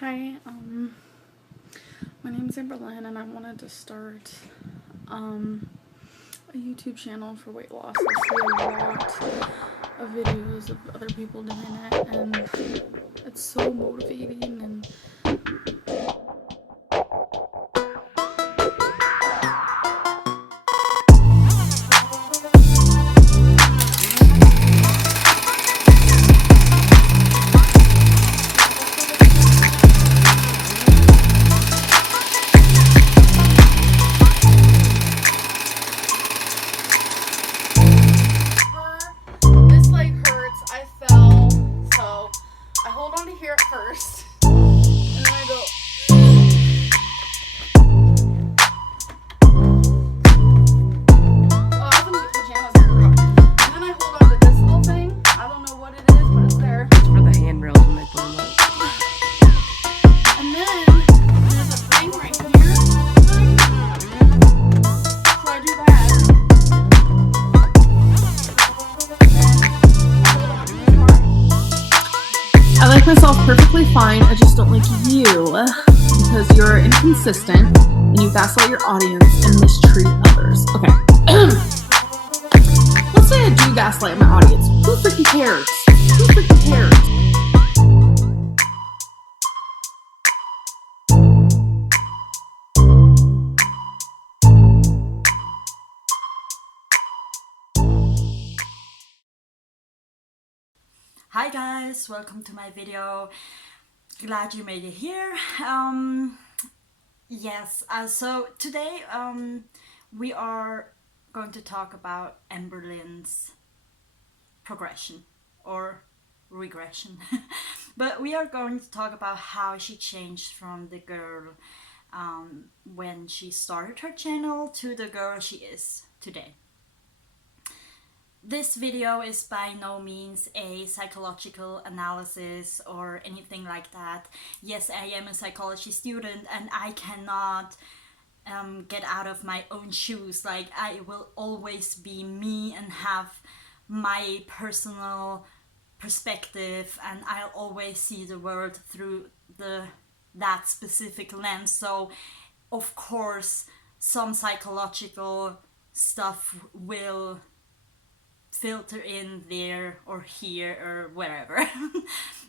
Hi, my name's Amberlynn and I wanted to start a YouTube channel for weight loss. I see a lot of videos of other people doing it and it's so motivating and this leg hurts. I fell, so I hold on to here at first and then I go for the handrails when they put them up. and then there's a thing right here. So I do that. I like myself perfectly fine, I just don't like you because you're inconsistent and you gaslight your audience and mistreat others. Okay. Let's say I do gaslight my audience. Who freaking cares? Who freaking cares? Hi guys, welcome to my video. Glad you made it here. So today we are going to talk about Amberlynn's progression or regression. But we are going to talk about how she changed from the girl when she started her channel to the girl she is today. This video is by no means a psychological analysis or anything like that. Yes, I am a psychology student and I cannot get out of my own shoes. Like, I will always be me and have my personal perspective, and I'll always see the world through that specific lens. So of course some psychological stuff will filter in there or here or wherever.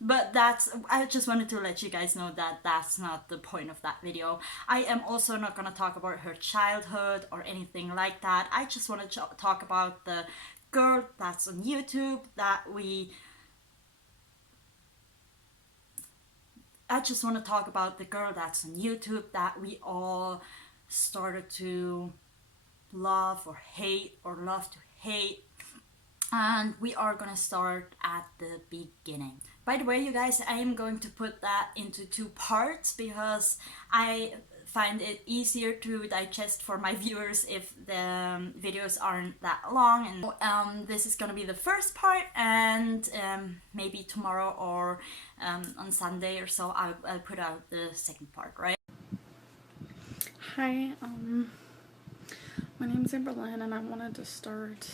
But I just wanted to let you guys know that that's not the point of that video. I am also not going to talk about her childhood or anything like that. I just want to talk about the girl that's on YouTube that we all started to love or hate or love to hate. And we are gonna start at the beginning. By the way, you guys, I am going to put that into 2 parts because I find it easier to digest for my viewers if the videos aren't that long. And this is gonna be the first part, and maybe tomorrow or on Sunday or so I'll put out the second part, right? Hi, my name's Amberlynn and I wanted to start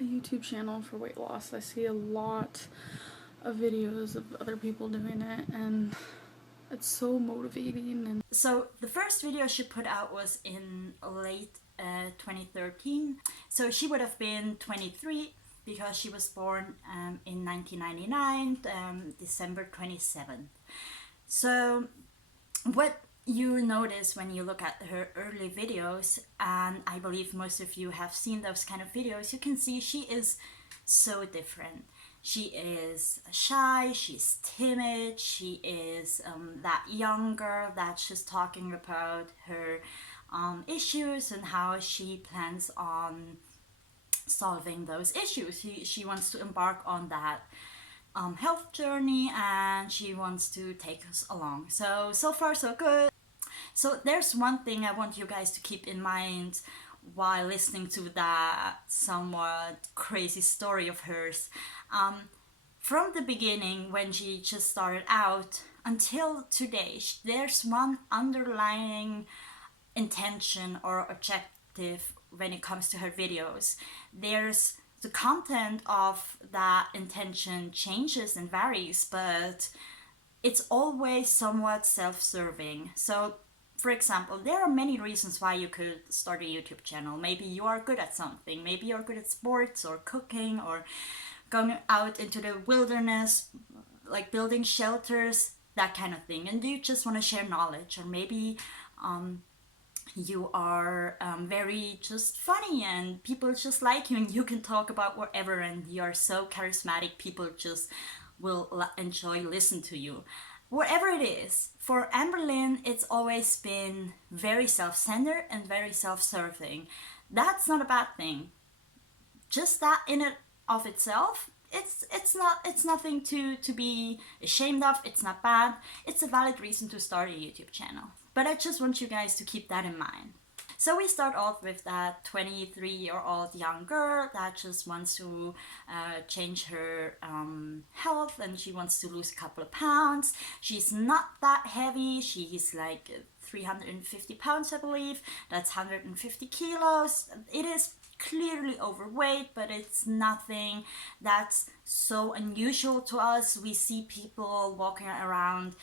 a YouTube channel for weight loss. I see a lot of videos of other people doing it and it's so motivating. And so the first video she put out was in late 2013, so she would have been 23 because she was born in 1999, December 27th. So what you notice when you look at her early videos, and I believe most of you have seen those kind of videos, you can see she is so different. She is shy, she's timid, she is that young girl that's just talking about her issues and how she plans on solving those issues. She wants to embark on that health journey, and she wants to take us along. So far so good. So there's one thing I want you guys to keep in mind while listening to that somewhat crazy story of hers. From the beginning, when she just started out until today, there's one underlying intention or objective when it comes to her videos. There's the content of that intention changes and varies, but it's always somewhat self-serving. So for example, there are many reasons why you could start a YouTube channel. Maybe you are good at something. Maybe you're good at sports or cooking or going out into the wilderness, like building shelters, that kind of thing. And you just want to share knowledge. Or maybe you are very just funny and people just like you and you can talk about whatever and you are so charismatic, people just will enjoy listen to you. Whatever it is, for Amberlynn, it's always been very self-centered and very self-serving. That's not a bad thing. Just that in it of itself, it's nothing to be ashamed of. It's not bad. It's a valid reason to start a YouTube channel. But I just want you guys to keep that in mind. So we start off with that 23-year-old young girl that just wants to change her health, and she wants to lose a couple of pounds. She's not that heavy. She's like 350 pounds, I believe. That's 150 kilos. It is clearly overweight, but it's nothing that's so unusual to us. We see people walking around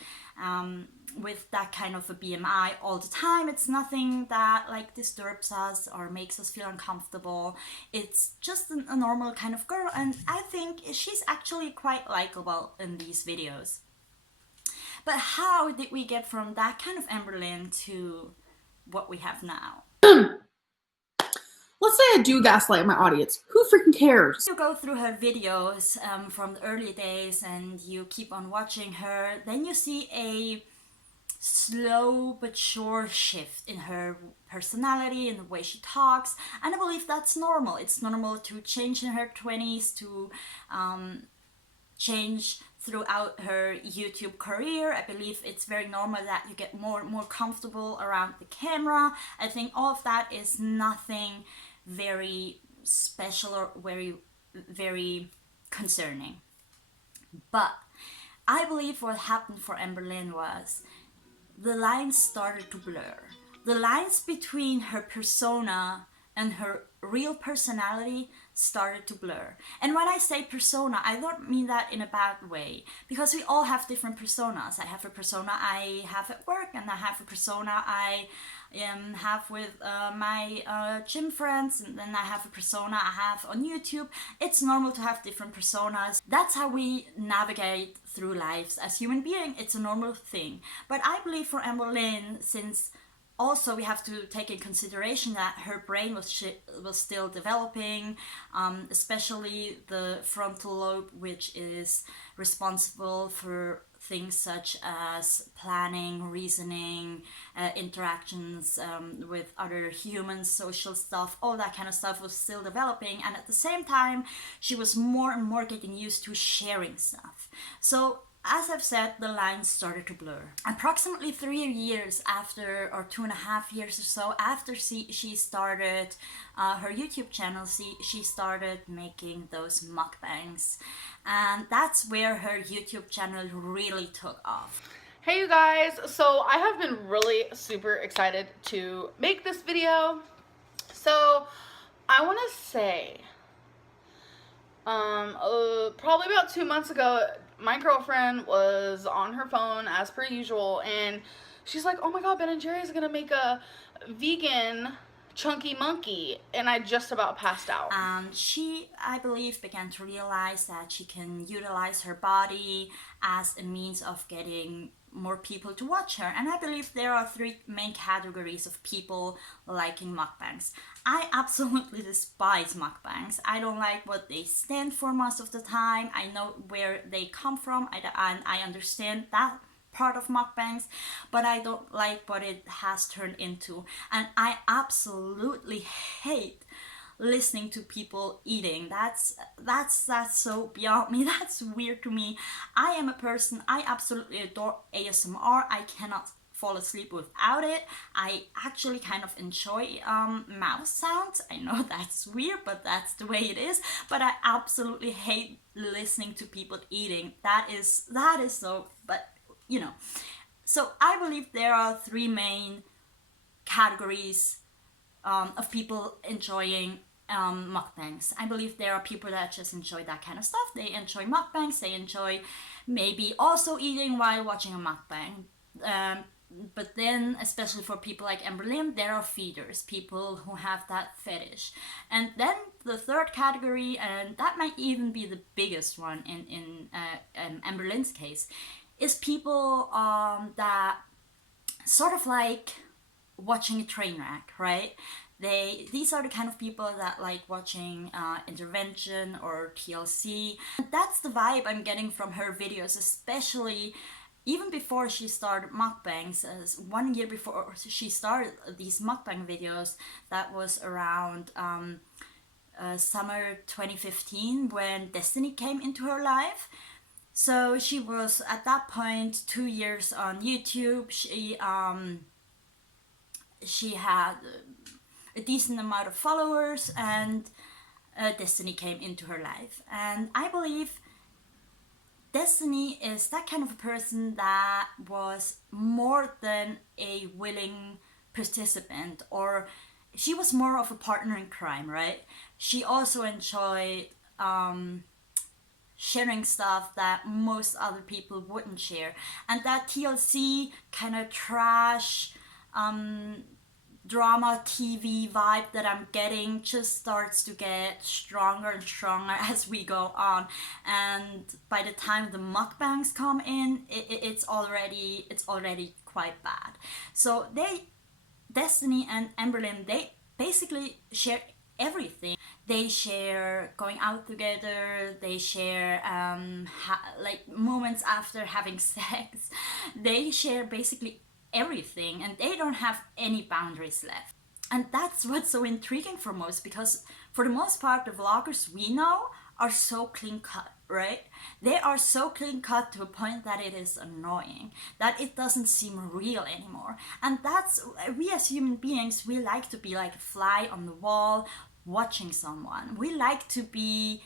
with that kind of a BMI all the time. It's nothing that like disturbs us or makes us feel uncomfortable. It's just a normal kind of girl, and I think she's actually quite likable in these videos. But how did we get from that kind of Amberlynn to what we have now? Let's say I do gaslight my audience. Who freaking cares? You go through her videos from the early days and you keep on watching her, then you see a slow but sure shift in her personality and the way she talks, and I believe that's normal. It's normal to change in her 20s, to change throughout her YouTube career. I believe it's very normal that you get more and more comfortable around the camera. I think all of that is nothing very special or very concerning. But I believe what happened for Amberlynn was the lines started to blur. The lines between her persona and her real personality started to blur. And when I say persona, I don't mean that in a bad way, because we all have different personas. I have a persona I have at work, and I have a persona I have with my gym friends, and then I have a persona I have on YouTube. It's normal to have different personas. That's how we navigate through lives as human beings. It's a normal thing. But I believe for Amberlynn, since also we have to take in consideration that her brain was still developing, especially the frontal lobe, which is responsible for things such as planning, reasoning, interactions with other humans, social stuff, all that kind of stuff was still developing. And at the same time, she was more and more getting used to sharing stuff. So as I've said, the lines started to blur. Approximately 3 years after, or 2.5 years or so after she started her YouTube channel, she started making those mukbangs. And that's where her YouTube channel really took off. Hey you guys, so I have been really super excited to make this video. So I want to say, probably about 2 months ago, my girlfriend was on her phone as per usual, and she's like, oh my god, Ben & Jerry's gonna make a vegan chunky monkey, and I just about passed out. And she, I believe, began to realize that she can utilize her body as a means of getting more people to watch her. And I believe there are 3 main categories of people liking mukbangs. I absolutely despise mukbangs. I don't like what they stand for most of the time. I know where they come from, and I understand that part of mukbangs, but I don't like what it has turned into. And I absolutely hate listening to people eating. That's so beyond me. That's weird to me. I am a person, I absolutely adore ASMR. I cannot fall asleep without it. I actually kind of enjoy mouth sounds. I know that's weird, but that's the way it is. But I absolutely hate listening to people eating. That is so, but you know. So I believe there are 3 main categories of people enjoying mukbangs. I believe there are people that just enjoy that kind of stuff. They enjoy mukbangs, they enjoy maybe also eating while watching a mukbang. But then, especially for people like Amberlynn, there are feeders, people who have that fetish. And then the third category, and that might even be the biggest one in Amberlynn's case, is people that sort of like watching a train wreck, right? These are the kind of people that like watching intervention or TLC. That's the vibe I'm getting from her videos, especially even before she started mukbangs. 1 year before she started these mukbang videos, that was around summer 2015 when Destiny came into her life. So she was at that point 2 years on YouTube. She had a decent amount of followers, and Destiny came into her life. And I believe Destiny is that kind of a person that was more than a willing participant, or she was more of a partner in crime, right? She also enjoyed sharing stuff that most other people wouldn't share. And that TLC kind of trash drama TV vibe that I'm getting just starts to get stronger and stronger as we go on. And by the time the mukbangs come in, it's already quite bad. So Destiny and Amberlynn, they basically share everything. They share going out together, they share like moments after having sex. They share basically everything, and they don't have any boundaries left. And that's what's so intriguing for most, because for the most part the vloggers we know are so clean cut, right? They are so clean cut to a point that it is annoying, that it doesn't seem real anymore. And that's, we as human beings, we like to be like a fly on the wall watching someone. We like to be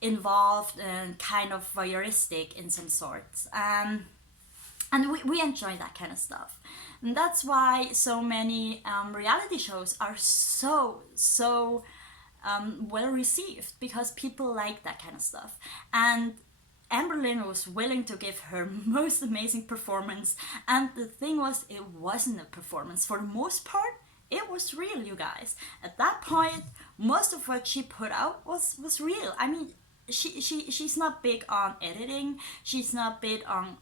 involved and kind of voyeuristic in some sorts. And we enjoy that kind of stuff. And that's why so many reality shows are so well received, because people like that kind of stuff. And Amberlynn was willing to give her most amazing performance. And the thing was, it wasn't a performance. For the most part, it was real, you guys. At that point, most of what she put out was real. I mean, she's not big on editing. She's not big on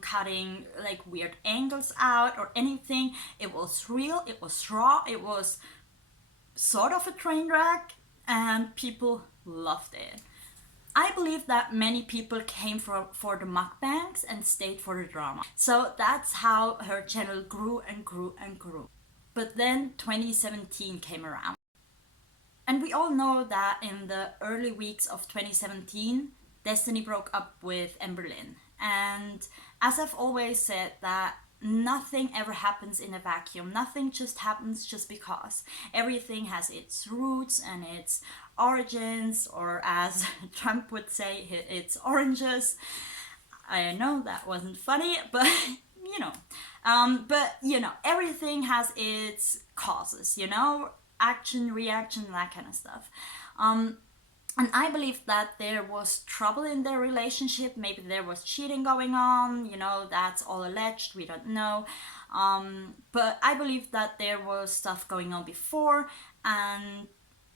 cutting like weird angles out or anything. It was real, it was raw, it was sort of a train wreck, and people loved it. I believe that many people came for the mukbangs and stayed for the drama. So that's how her channel grew and grew and grew. But then 2017 came around. And we all know that in the early weeks of 2017, Destiny broke up with Amberlynn. And as I've always said, that nothing ever happens in a vacuum. Nothing just happens just because. Everything has its roots and its origins, or as Trump would say, its oranges. I know that wasn't funny, but you know, everything has its causes, you know, action, reaction, that kind of stuff. And I believe that there was trouble in their relationship. Maybe there was cheating going on, you know, that's all alleged, we don't know. But I believe that there was stuff going on before, and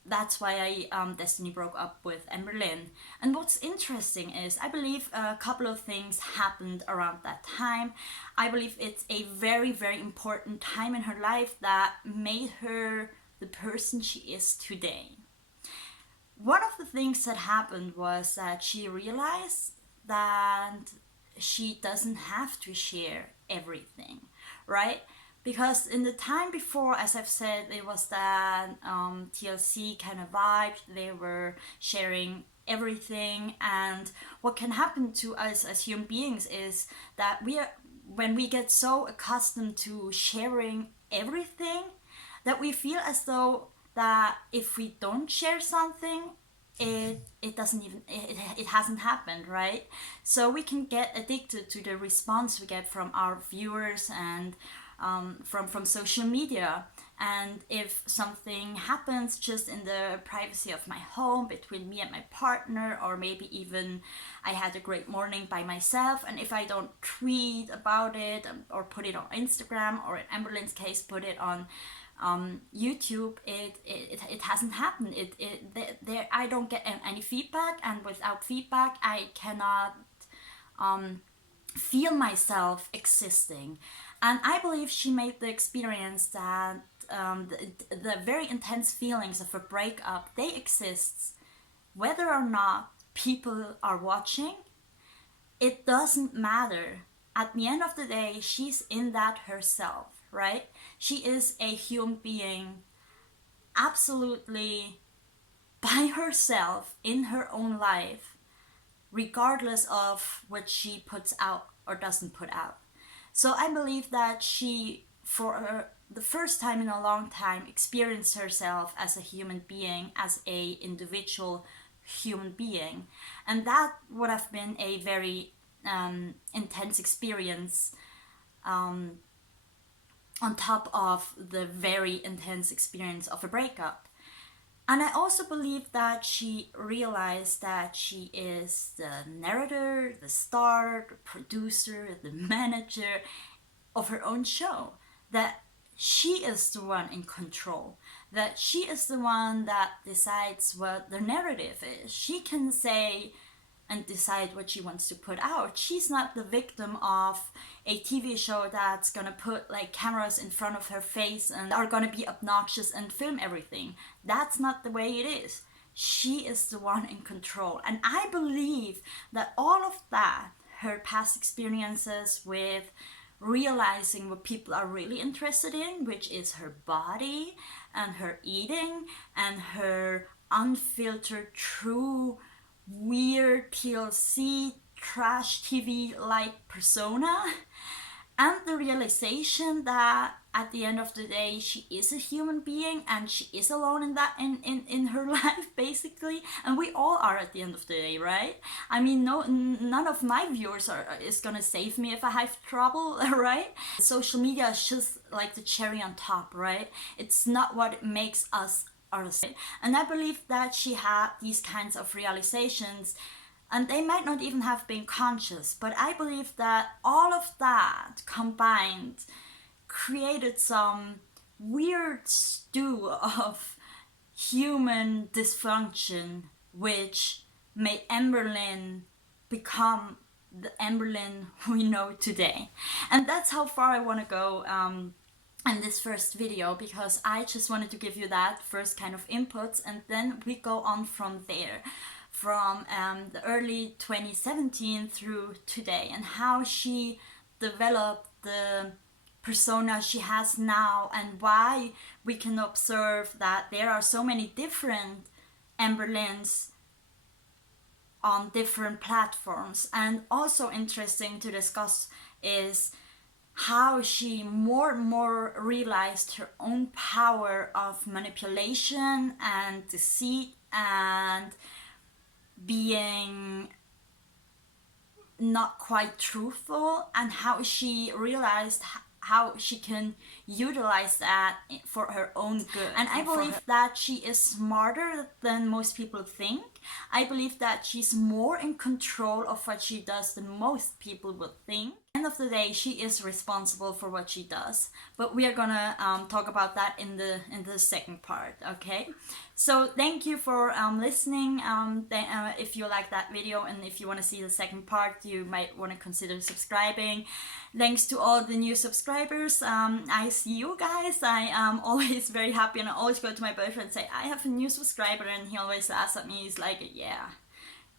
that's why Destiny broke up with Amberlynn. And what's interesting is, I believe a couple of things happened around that time. I believe it's a very, very important time in her life that made her the person she is today. One of the things that happened was that she realized that she doesn't have to share everything, right? Because in the time before, as I've said, it was that TLC kind of vibe. They were sharing everything, and what can happen to us as human beings is that when we get so accustomed to sharing everything, that we feel as though that if we don't share something, it hasn't happened, right? So we can get addicted to the response we get from our viewers and from social media. And if something happens just in the privacy of my home between me and my partner, or maybe even I had a great morning by myself, and if I don't tweet about it or put it on Instagram, or in Amberlynn's case put it on YouTube, it hasn't happened. I don't get any feedback, and without feedback I cannot feel myself existing. And I believe she made the experience that the very intense feelings of a breakup, they exist whether or not people are watching. It doesn't matter. At the end of the day, she's in that herself, right? She is a human being absolutely by herself in her own life, regardless of what she puts out or doesn't put out. So I believe that she, for the first time in a long time, experienced herself as a human being, as a individual human being. And that would have been a very intense experience on top of the very intense experience of a breakup. And I also believe that she realized that she is the narrator, the star, the producer, the manager of her own show. That she is the one in control. That she is the one that decides what the narrative is. She can say and decide what she wants to put out. She's not the victim of a TV show that's gonna put like cameras in front of her face and are gonna be obnoxious and film everything. That's not the way it is. She is the one in control. And I believe that all of that, her past experiences with realizing what people are really interested in, which is her body and her eating and her unfiltered, true, weird TLC trash TV like persona, and the realization that at the end of the day she is a human being and she is alone in that in her life basically, and we all are at the end of the day, right? I mean, none of my viewers is gonna save me if I have trouble, right? Social media is just like the cherry on top, right? It's not what makes us. And I believe that she had these kinds of realizations, and they might not even have been conscious, but I believe that all of that combined created some weird stew of human dysfunction, which made Amberlynn become the Amberlynn we know today. And that's how far I want to go in this first video, because I just wanted to give you that first kind of inputs, and then we go on from there, from the early 2017 through today, and how she developed the persona she has now, and why we can observe that there are so many different Amberlynns on different platforms. And also interesting to discuss is how she more and more realized her own power of manipulation and deceit and being not quite truthful, and how she realized how she can utilize that for her own good. And I believe that she is smarter than most people think. I believe that she's more in control of what she does than most people would think. At the end of the day, she is responsible for what she does. But we are gonna talk about that in the second part, okay? So thank you for listening. If you like that video and if you want to see the second part, you might want to consider subscribing. Thanks to all the new subscribers. I see you guys. I am always very happy, and I always go to my boyfriend and say, I have a new subscriber, and he always laughs at me. He's like, yeah,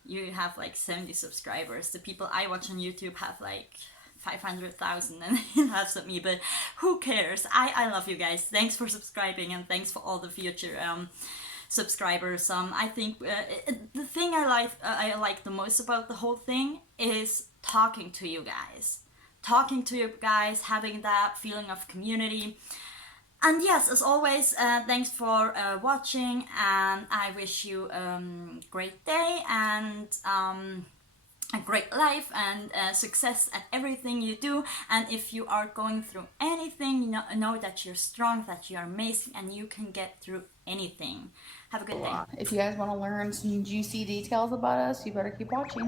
you have like 70 subscribers. The people I watch on YouTube have like 500,000, and he laughs at me, but who cares? I love you guys. Thanks for subscribing, and thanks for all the future subscribers. I think the thing I like the most about the whole thing is talking to you guys, having that feeling of community. And yes, as always, thanks for watching, and I wish you a great day, and a great life and success at everything you do. And if you are going through anything, know that you're strong, that you're amazing, and you can get through anything. Have a good day. If you guys want to learn some juicy details about us, you better keep watching.